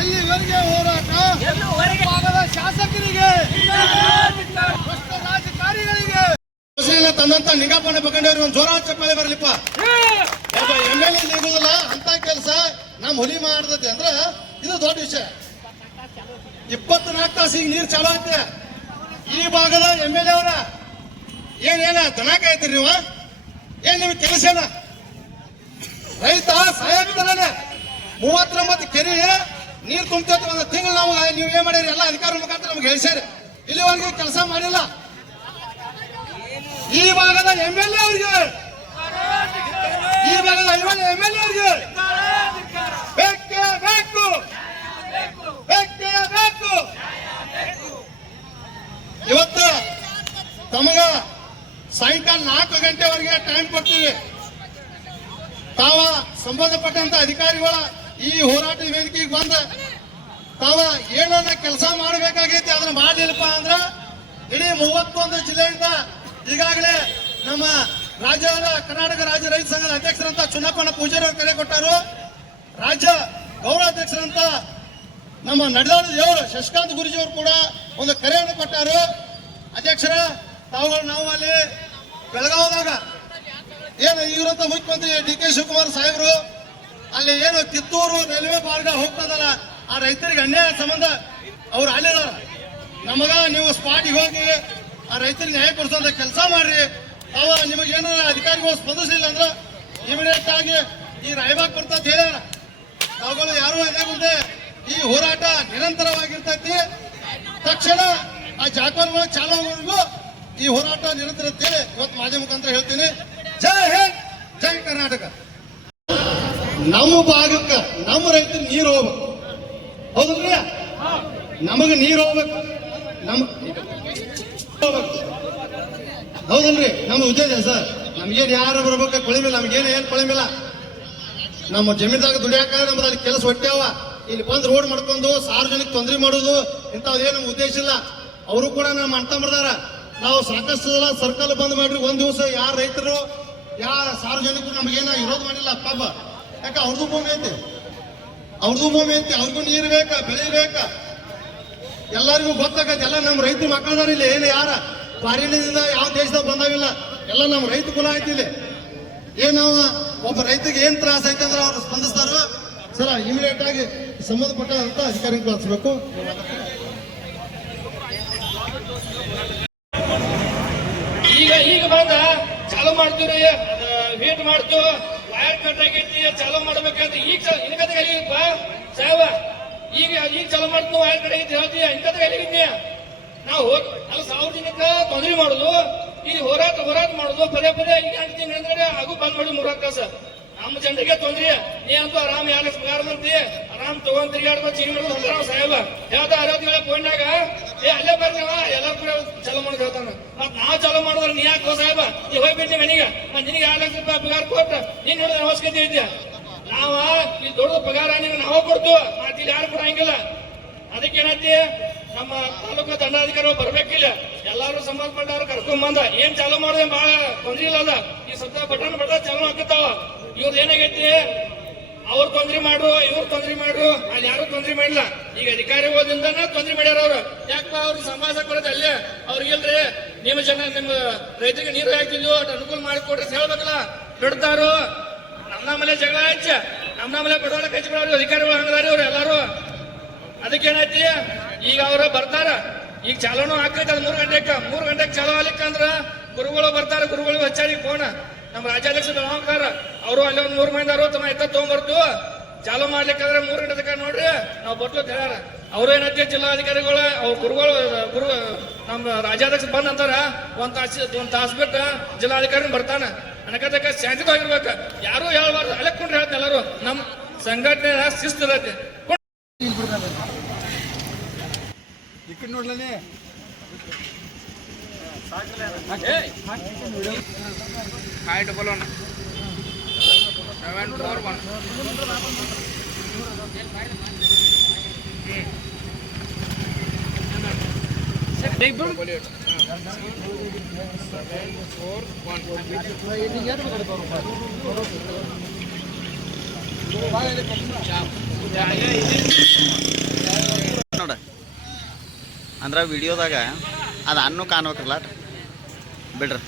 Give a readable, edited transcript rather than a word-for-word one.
ಎಲ್ಲಿವರೆಗೆ ಹೋರಾಟ? ಶಾಸಕರಿಗೆ, ರಾಜಕಾರಿಗಳಿಗೆ ತಂದಂತ ನಿಗಾಪಣೆ ಪಕ್ಕಂಡವ್ರಿಗೆ ಒಂದು ಜೋರ ಚಪ್ಪಾಳೆ ಬರ್ಲಿಪ್ಪ. MLA ಸಿಗುದಿಲ್ಲ ಅಂತ ಕೆಲಸ ನಮ್ಮ ಹುಲಿ ಮಾಡ್ತೈತಿ ಅಂದ್ರ ಇದು ದೊಡ್ಡ ವಿಷಯ. 24 ತಾಸು ಈಗ ನೀರು ಚಾಲು ಐತೆ. ಈ ಭಾಗದ MLA ಅವರ ಏನೇನ ದನ ಕಾಯ್ತೀರಿ ನೀವು? ಏನ್ ನಿಮ್ಗೆ ಕೆಲಸ ಏನ? ರೈತ ಸಾಯಾಗ್ತಾನೆ. 39 ಕೆರೆ ನೀರು ತುಂಬ್ತೈತೆ. ಒಂದು ತಿಂಗಳು ನಾವು ನೀವು ಏನ್ ಮಾಡಿರಿ? ಎಲ್ಲ ಅಧಿಕಾರ ಮುಖಾಂತರ ನಮ್ಗೆ ಹೇಳ್ಸ್ಯಾರ. ಇಲ್ಲಿವರೆಗೆ ಕೆಲಸ ಮಾಡಿಲ್ಲ. ಈ ಭಾಗದ MLA ಅವರಿಗೆ, ಈ ಭಾಗದ MLA ಅವರಿಗೆ ಬೇಕೇ ಬೇಕು, ಬೇಕೇ ಬೇಕು. ಇವತ್ತು ತಮಗ ಸಾಯಂಕಾಲ 4 ಗಂಟೆವರೆಗೆ ಟೈಮ್ ಕೊಡ್ತೀವಿ. ತಾವ ಸಂಬಂಧಪಟ್ಟಂತ ಅಧಿಕಾರಿಗಳ ಈ ಹೋರಾಟ ವೇದಿಕೆಗೆ ಬಂದ ತಾವ ಏನನ್ನ ಕೆಲಸ ಮಾಡಬೇಕಾಗೈತಿ ಅದನ್ನ ಮಾಡಲಿಲ್ಲಪ್ಪ ಅಂದ್ರ ಇಡೀ 31 ಜಿಲ್ಲೆಯಿಂದ ಈಗಾಗಲೇ ನಮ್ಮ ರಾಜ್ಯದ ಕರ್ನಾಟಕ ರಾಜ್ಯ ರೈತ ಸಂಘದ ಅಧ್ಯಕ್ಷರಂತ ಚುನಾಪಣ್ಣ ಪೂಜಾರಿ ಅವರು ಕರೆ ಕೊಟ್ಟರು. ರಾಜ್ಯ ಗೌರವಾಧ್ಯಕ್ಷರಂತ ನಮ್ಮ ನಡೆದಾಳ ದೇವರು ಶಶಿಕಾಂತ್ ಗುರುಜಿ ಅವರು ಕೂಡ ಒಂದು ಕರೆಯನ್ನು ಕೊಟ್ಟರು. ಅಧ್ಯಕ್ಷರ ತಾವುಗಳು ನಾವು ಅಲ್ಲಿ ಬೆಳಗಾವದಾಗ ಏನು ಇವರಂತ ಮುಖ್ಯಮಂತ್ರಿ DK ಶಿವಕುಮಾರ್ ಸಾಹೇಬರು ಅಲ್ಲಿ ಏನು ಕಿತ್ತೂರು ರೈಲ್ವೆ ಮಾರ್ಗ ಹೋಗ್ತದಲ್ಲ ಆ ರೈತರಿಗೆ ಅನ್ಯಾಯ ಸಂಬಂಧ ಅವ್ರು ಅಲ್ಲಿದಾರ. ನಮಗ ನೀವು ಸ್ಪಾಟಿಗೆ ಹೋಗಿ ಆ ರೈತರಿಗೆ ನ್ಯಾಯ ಕೊಡಿಸೋಂತ ಕೆಲಸ ಮಾಡ್ರಿ. ಅವ ನಿಮಗೆ ಏನಾರ ಅಧಿಕಾರಿಗಳು ಸ್ಪಂದಿಸಲಿಲ್ಲ ಅಂದ್ರೆ ಇಮಿಡಿಯೇಟ್ ಆಗಿ ಈ ರಾಯಬಾಗ್ ಬರ್ತಂತ ಹೇಳ್ಯಾರ. ತಾವುಗಳು ಯಾರು ಇದೇ ಮುಂದೆ ಈ ಹೋರಾಟ ನಿರಂತರವಾಗಿರ್ತೈತಿ. ತಕ್ಷಣ ಆ ಜಾಕರ್ಗಳು ಚಾಲು ಆಗೋವರೆಗೂ ಈ ಹೋರಾಟ ನಿರಂತರ ಅಂತೇಳಿ ಇವತ್ತು ಮಾಧ್ಯಮ ಮುಖಾಂತರ ಹೇಳ್ತೀನಿ. ಜೈ ಹಿಂದ್, ಜೈ ಕರ್ನಾಟಕ. ನಮ್ಮ ಭಾಗಕ್ಕೆ ನಮ್ಮ ರೈತರಿಗೆ ನೀರು ಹೋಗ್ಬೇಕು, ಹೌದಲ್ರಿ? ನಮಗೆ ನೀರು ಹೋಗ್ಬೇಕು, ಹೌದಲ್ರಿ? ನಮ್ಮ ಉದ್ದೇಶ ಸರ್. ನಮ್ಗೇನು ಯಾರು ಬರ್ಬೇಕು ಕೊಳಿಮಿಲ್ಲ, ನಮ್ಗೇನು ಏನು ಕೊಳಿಮಿಲ್ಲ. ನಮ್ಮ ಜಮೀನ್ದಾಗ ದುಡಿಯಾಕ ನಮ್ದು ಅಲ್ಲಿ ಕೆಲಸ ಹೊಟ್ಟ್ಯಾವ. ಇಲ್ಲಿ ಬಂದು ರೋಡ್ ಮಾಡ್ಕೊಂಡು ಸಾರ್ವಜನಿಕ ತೊಂದರೆ ಮಾಡೋದು ಇಂಥದ್ದೇನು ನಮ್ಮ ಉದ್ದೇಶ ಇಲ್ಲ. ಅವರು ಕೂಡ ನಮ್ಮ ಅಂತ ಬರ್ದಾರ. ನಾವು ಸಾಕಷ್ಟು ಸಲ ಸರ್ಕಲ್ ಬಂದ್ ಮಾಡ್ರಿ, ಒಂದ್ ದಿವಸ ಯಾರ ರೈತರು ಯಾವ ಸಾರ್ವಜನಿಕರು ನಮಗೇನ ವಿರೋಧ ಮಾಡಿಲ್ಲ ಪಾಪ. ಯಾಕೆ ಅವ್ರದ್ದು ಭೂಮಿ ಐತಿ, ಅವ್ರದ್ದು ಭೂಮಿ ಐತಿ, ಅವ್ರಿಗೂ ನೀರು ಬೇಕ, ಬೆಳೆ ಬೇಕ, ಎಲ್ಲರಿಗೂ ಗೊತ್ತಾಗತ್ತೆ. ಎಲ್ಲ ನಮ್ಮ ರೈತರು ಮಕ್ಕಳದಾರ ಇಲ್ಲಿ. ಏನು ಯಾರ ಫಾರಿನಿಂದ ಯಾವ ದೇಶದಾಗ ಬಂದಾವಿಲ್ಲ, ಎಲ್ಲ ನಮ್ಮ ರೈತ ಕುಲ ಐತಿ ಇಲ್ಲಿ. ಏನು ಒಬ್ಬ ರೈತರಿಗೆ ಏನ್ ತ್ರಾಸ ಐತೆ ಅಂದ್ರೆ ಅವ್ರು ಸ್ಪಂದಿಸ್ತಾರೋ ಸರ ಇಮಿಡಿಯೇಟ್ ಆಗಿ ಸಂಬಂಧಪಟ್ಟಂತ ಅಧಿಕಾರಿಗೆ ಕಳಿಸ್ಬೇಕು. ಈಗ ಬಂದ ಚಾಲು ಮಾಡ್ತೀವಿ, ವೇಟ್ ಮಾಡ್ತು, ವೈರ್ ಕಟ್ ಆಗೈತಿ, ಚಾಲು ಮಾಡ್ಬೇಕಂತ ಈಗ ಇನ್ಕತೆಗಪ್ಪ ಸಾವ. ಈಗ ಚಾಲು ಮಾಡ್ತು, ವೈರ್ ಕಟ್ ಆಗೈತಿ ಹೇಳ್ತೀಯ, ಇನ್ಕತೆಗಿದ್ಯಾ? ನಾವು ಅಲ್ಲಿ ಸಾರ್ವಜನಿಕ ತೊಂದರೆ ಮಾಡುದು, ಇಲ್ಲಿ ಹೋರಾಟ ಮಾಡುದು, ಪದೇ ಈಗ 8 ತಿಂಗಳಂದ್ರೆ ಹಾಗೂ ಬಂದ್ ಮಾಡಿ 3 ತಾಸ ನಮ್ಮ ಜನರಿಗೆ ತೊಂದ್ರೆ. ನೀ ಅಂತೂ ಆರಾಮ್ ಯಾರು ಪಗಾರ ಮಾಡ್ತಿ, ಆರಾಮ್ ತಗೊಂಡ್ ತಿರುಗಾಡ್ಕೊ ಜೀವನ ಮಾಡೋದು ಅಂತಾರ ಸಾಹೇಬ. ಹೇಳ್ತಾ 60 ಪೋಯಿಂಟ್ನಾಗ ಅಲ್ಲೇ ಬರ್ತೀವ ಎಲ್ಲ ಕೂಡ ಚಾಲು ಮಾಡೋದು ಹೇಳ್ತಾನ. ಮತ್ ನಾವ್ ಚಾಲು ಮಾಡಿದ್ರೆ ನೀ ಯಾಕೋ ಸಾಹೇಬ? ನೀ ಹೋಗ್ಬಿಡ್ತೀವಿ ಮನೆಗೆ, ನಿನಗೆ 2 ಲಕ್ಷ ರೂಪಾಯಿ ಪಗಾರ ಕೊಟ್ಟು ನೀನ್ ನೋಡಿದ್ರೆ ಅವಶ್ಯಕತೆ ಇದೆಯಾ? ನಾವ ಇಲ್ಲಿ ದೊಡ್ಡ ಪಗಾರ ನಿಮ್ಗೆ ನಾವು ಕೊಡ್ತು, ಮತ್ ಇಲ್ಲಿ ಯಾರು ಕೊಡಂಗಿಲ್ಲ. ಅದಕ್ಕೇನೈತಿ, ನಮ್ಮ ತಾಲೂಕು ದಂಡಾಧಿಕಾರಿಗಳು ಬರ್ಬೇಕಿಲ್ಲ, ಎಲ್ಲಾರು ಸಂಬಂಧಪಟ್ಟವ್ರು ಕರ್ಕೊಂಡ್ ಬಂದ ಏನ್ ಚಾಲು ಮಾಡಿದ್ರೆ ಬಹಳ ತೊಂದ್ರೆ ಇಲ್ಲ ಅದ. ಈ ಸದ್ಯ ಬಟನ್ ಚಾಲು ಹಾಕತ್ತಾವ. ಇವ್ರದ್ದು ಏನಾಗೈತಿ, ಅವ್ರು ತೊಂದ್ರೆ ಮಾಡ್ರು, ಇವ್ರು ತೊಂದ್ರೆ ಮಾಡ್ರು, ಅಲ್ಲಿ ಯಾರು ತೊಂದ್ರೆ ಮಾಡಿಲ್ಲ. ಈಗ ಅಧಿಕಾರಿಗಳಿಂದ ತೊಂದ್ರೆ ಮಾಡ್ಯಾರ ಅವ್ರು. ಯಾಕಪ್ಪ ಅವ್ರಿಗೆ ಸಂಭಾಷಣೆ ಬರೋದು ಅಲ್ಲೇ ಅವ್ರಿಗಿಲ್ರಿ, ನಿಮ್ಮ ಜನ ನಿಮ್ಮ ರೈತರಿಗೆ ನೀರು ಹಾಕಿಲ್ಲ ಅನುಕೂಲ ಮಾಡಿಕೊಡ್ರಿ ಅಂತ ಹೇಳ್ಬೇಕಲ್ಲ. ಬಿಡ್ತಾರು ನಮ್ಮಲೆ ಜಗಳ ಹಚ್ಚ, ನಮ್ಮಲೆ ಬಿಡೋಣ ಕಚ್ಚಿ ಬಿಡೋರು ಅಧಿಕಾರಿಗಳು ಹಂಗದಾರಿ ಅವ್ರು ಎಲ್ಲಾರು. ಅದಕ್ಕೇನೈತಿ, ಈಗ ಅವ್ರ ಬರ್ತಾರ, ಈಗ ಚಾಲೂನು ಹಾಕೈತೆ. ಅದು 3 ಗಂಟೆಗೆ ಚಾಲು ಆಗ್ಲಿಕ್ಕಂದ್ರ ಗುರುಗಳು ಬರ್ತಾರ. ಗುರುಗಳಿಗೆ ಹಚ್ಚಾರಿ ಫೋನ್ ನಮ್ಮ ರಾಜ್ಯಾಧ್ಯಕ್ಷ ಬೆಳಗಾವ್ಕಾರ, ಅವರು ಅಲ್ಲಿ ಒಂದು 3 ಮಂದಿ ತಮ್ಮ ಎತ್ತ ತಗೊಂಡ್ಬರ್ತು ಚಾಲು ಮಾಡ್ಲಿಕ್ಕಂದ್ರೆ 3 ಗಂಟೆ ತನಕ ನೋಡ್ರಿ ನಾವು ಬರ್ತು ಅಂತ ಹೇಳ್ಯಾರ. ಅವ್ರು ಏನೈತಿ ಜಿಲ್ಲಾಧಿಕಾರಿಗಳು ಅವ್ರ ಗುರು ನಮ್ಮ ರಾಜ್ಯಾಧ್ಯಕ್ಷ ಬಂದ್ ಅಂತಾರ ಒಂದ್ ತಾಸು ಬಿಟ್ಟು ಜಿಲ್ಲಾಧಿಕಾರಿ ಬರ್ತಾನ. ಅನಕತಕ್ಕ ಶಾಂತಿವಾಗಿರ್ಬೇಕ, ಯಾರು ಹೇಳ್ಬಾರ್ದು. ಅಲ್ಲಕ್ಕೊಂಡ್ರೆ ಹೇಳ್ತ ಎಲ್ಲಾರು ನಮ್ ಸಂಘಟನೆ ಶಿಸ್ತಿರತ್ತೆ. ನೋಡ್ಲೇ ನೋಡ ಅಂದ್ರೆ ವಿಡಿಯೋದಾಗ ಅದು ಅನ್ನು ಕಾಣ್ಬೇಕಲ್ಲ ಬಿಡ್ರಿ.